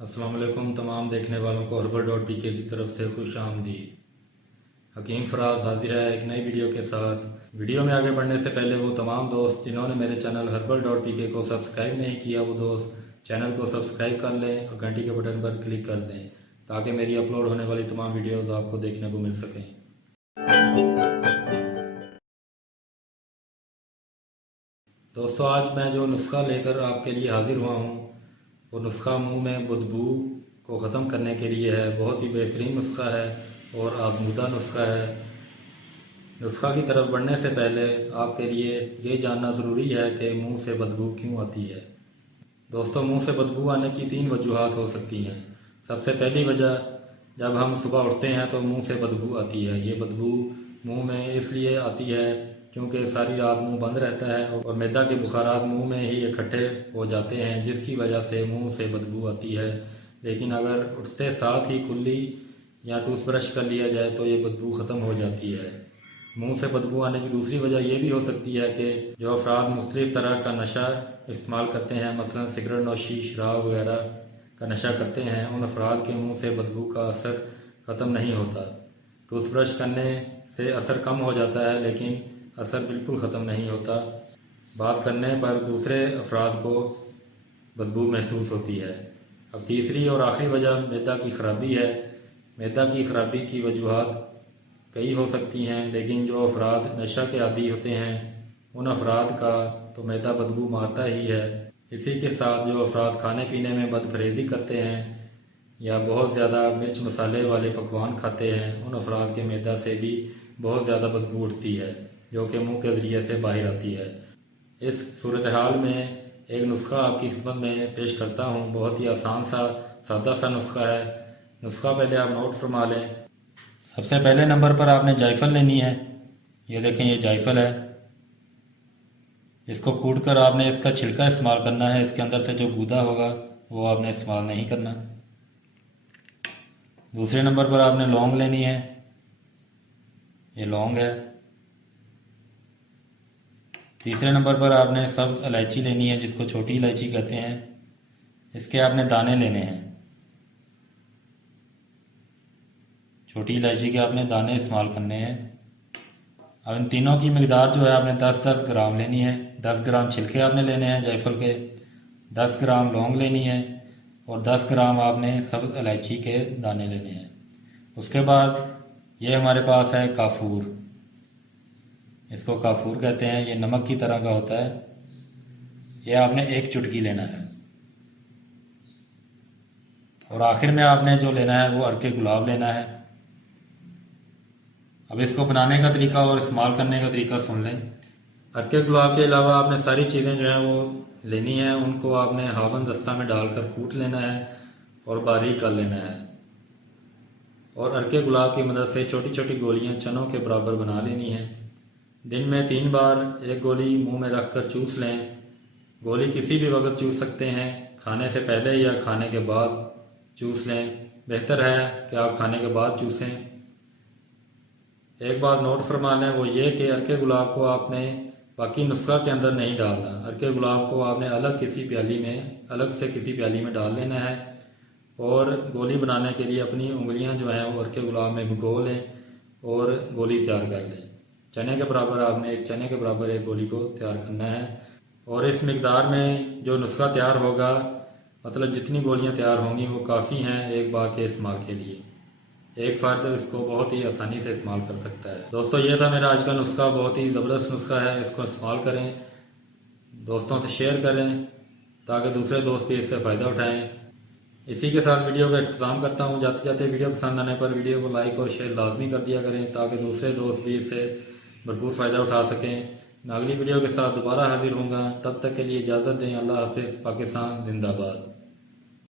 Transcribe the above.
अस्सलाम वालेकुम तमाम देखने वालों को हर्बल.pk की तरफ से खुश आमदीद। हकीम फराज हाजिर है एक नई वीडियो के साथ। वीडियो में आगे बढ़ने से पहले वो तमाम दोस्त जिन्होंने मेरे चैनल हर्बल.pk को सब्सक्राइब नहीं किया वो दोस्त चैनल को सब्सक्राइब कर लें और घंटी के बटन पर क्लिक कर दें ताकि मेरी अपलोड होने वाली तमाम वीडियोज़ आपको देखने को मिल सकें। दोस्तों आज मैं जो नुस्खा लेकर आपके लिए हाजिर हुआ हूँ वो नुस्खा मुंह में बदबू को ख़त्म करने के लिए है। बहुत ही बेहतरीन नुस्खा है और आजमूदा नुस्खा है। नुस्खा की तरफ बढ़ने से पहले आपके लिए ये जानना ज़रूरी है कि मुंह से बदबू क्यों आती है। दोस्तों मुंह से बदबू आने की 3 वजूहात हो सकती हैं। सबसे पहली वजह, जब हम सुबह उठते हैं तो मुंह से बदबू आती है। ये बदबू मुंह में इसलिए आती है क्योंकि सारी रात मुंह बंद रहता है और मैदा के बुखारात मुंह में ही इकट्ठे हो जाते हैं जिसकी वजह से मुंह से बदबू आती है। लेकिन अगर उठते साथ ही कुल्ली या टूथब्रश कर लिया जाए तो ये बदबू ख़त्म हो जाती है। मुंह से बदबू आने की दूसरी वजह यह भी हो सकती है कि जो अफराद मुख्तलिफ़ तरह का नशा इस्तेमाल करते हैं, मसलन सिगरेट नोशी, शराब वगैरह का नशा करते हैं, उन अफराद के मुंह से बदबू का असर ख़त्म नहीं होता। टूथब्रश करने से असर कम हो जाता है लेकिन असर बिल्कुल ख़त्म नहीं होता। बात करने पर दूसरे अफराद को बदबू महसूस होती है। अब तीसरी और आखिरी वजह मैदा की ख़राबी है। मैदा की ख़राबी की वजूहात कई हो सकती हैं लेकिन जो अफराद नशा के आदी होते हैं उन अफराद का तो मैदा बदबू मारता ही है। इसी के साथ जो अफराद खाने पीने में बदपरहेज़ी करते हैं या बहुत ज़्यादा मिर्च मसाले वाले पकवान खाते हैं उन अफराद के मैदा से भी बहुत ज़्यादा बदबू उठती है जो कि मुंह के ज़रिए से बाहर आती है। इस सूरत हाल में एक नुस्खा आपकी खिदमत में पेश करता हूँ। बहुत ही आसान सा सादा सा नुस्खा है। नुस्खा पहले आप नोट फरमा लें। सबसे पहले नंबर पर आपने जायफल लेनी है। ये देखें, ये जायफल है। इसको कूट कर आपने इसका छिलका इस्तेमाल करना है। इसके अंदर से जो गूदा होगा वो आपने इस्तेमाल नहीं करना। दूसरे नंबर पर आपने लौंग लेनी है। ये लौंग है। तीसरे नंबर पर आपने सब्ज़ इलायची लेनी है जिसको छोटी इलायची कहते हैं। इसके आपने दाने लेने हैं। छोटी इलायची के आपने दाने इस्तेमाल करने हैं। अब इन तीनों की मिकदार जो है आपने 10-10 ग्राम लेनी है। 10 ग्राम छिलके आपने लेने हैं जायफल के, 10 ग्राम लौंग लेनी है और 10 ग्राम आपने सब्ज़ इलायची के दाने लेने हैं। उसके बाद ये हमारे पास है काफूर। इसको काफूर कहते हैं। ये नमक की तरह का होता है। ये आपने 1 चुटकी लेना है। और आखिर में आपने जो लेना है वो अर्के गुलाब लेना है। अब इसको बनाने का तरीका और इस्तेमाल करने का तरीका सुन लें। अर्के गुलाब के अलावा आपने सारी चीज़ें जो हैं वो लेनी है। उनको आपने हावन दस्ता में डालकर कूट लेना है और बारीक कर लेना है। और अर्के गुलाब की मदद से छोटी छोटी गोलियां चनों के बराबर बना लेनी है। दिन में 3 बार 1 गोली मुंह में रखकर चूस लें। गोली किसी भी वक्त चूस सकते हैं, खाने से पहले या खाने के बाद चूस लें। बेहतर है कि आप खाने के बाद चूसें। एक बात नोट फरमा लें, वो ये कि अर्के गुलाब को आपने बाकी नुस्खा के अंदर नहीं डालना। अर्के गुलाब को आपने अलग से किसी प्याली में डाल लेना है और गोली बनाने के लिए अपनी उंगलियां जो हैं वो अर्के गुलाब में भिगो लें और गोली तैयार कर लें। चने के बराबर आपने 1 चने के बराबर 1 गोली को तैयार करना है। और इस मिकदार में जो नुस्खा तैयार होगा, मतलब जितनी गोलियां तैयार होंगी वो काफ़ी हैं एक बार के इस्तेमाल के लिए। एक फ़र्द इसको बहुत ही आसानी से इस्तेमाल कर सकता है। दोस्तों ये था मेरा आज का नुस्खा। बहुत ही ज़बरदस्त नुस्खा है। इसको इस्तेमाल करें, दोस्तों से शेयर करें ताकि दूसरे दोस्त भी इससे फ़ायदा उठाएँ। इसी के साथ वीडियो का इख्तिताम करता हूँ। जाते जाते वीडियो पसंद आने पर वीडियो को लाइक और शेयर लाजमी कर दिया करें ताकि दूसरे दोस्त भी इससे भरपूर फ़ायदा उठा सकें। मैं अगली वीडियो के साथ दोबारा हाजिर होऊंगा। तब तक के लिए इजाज़त दें। अल्लाह हाफिज़। पाकिस्तान जिंदाबाद।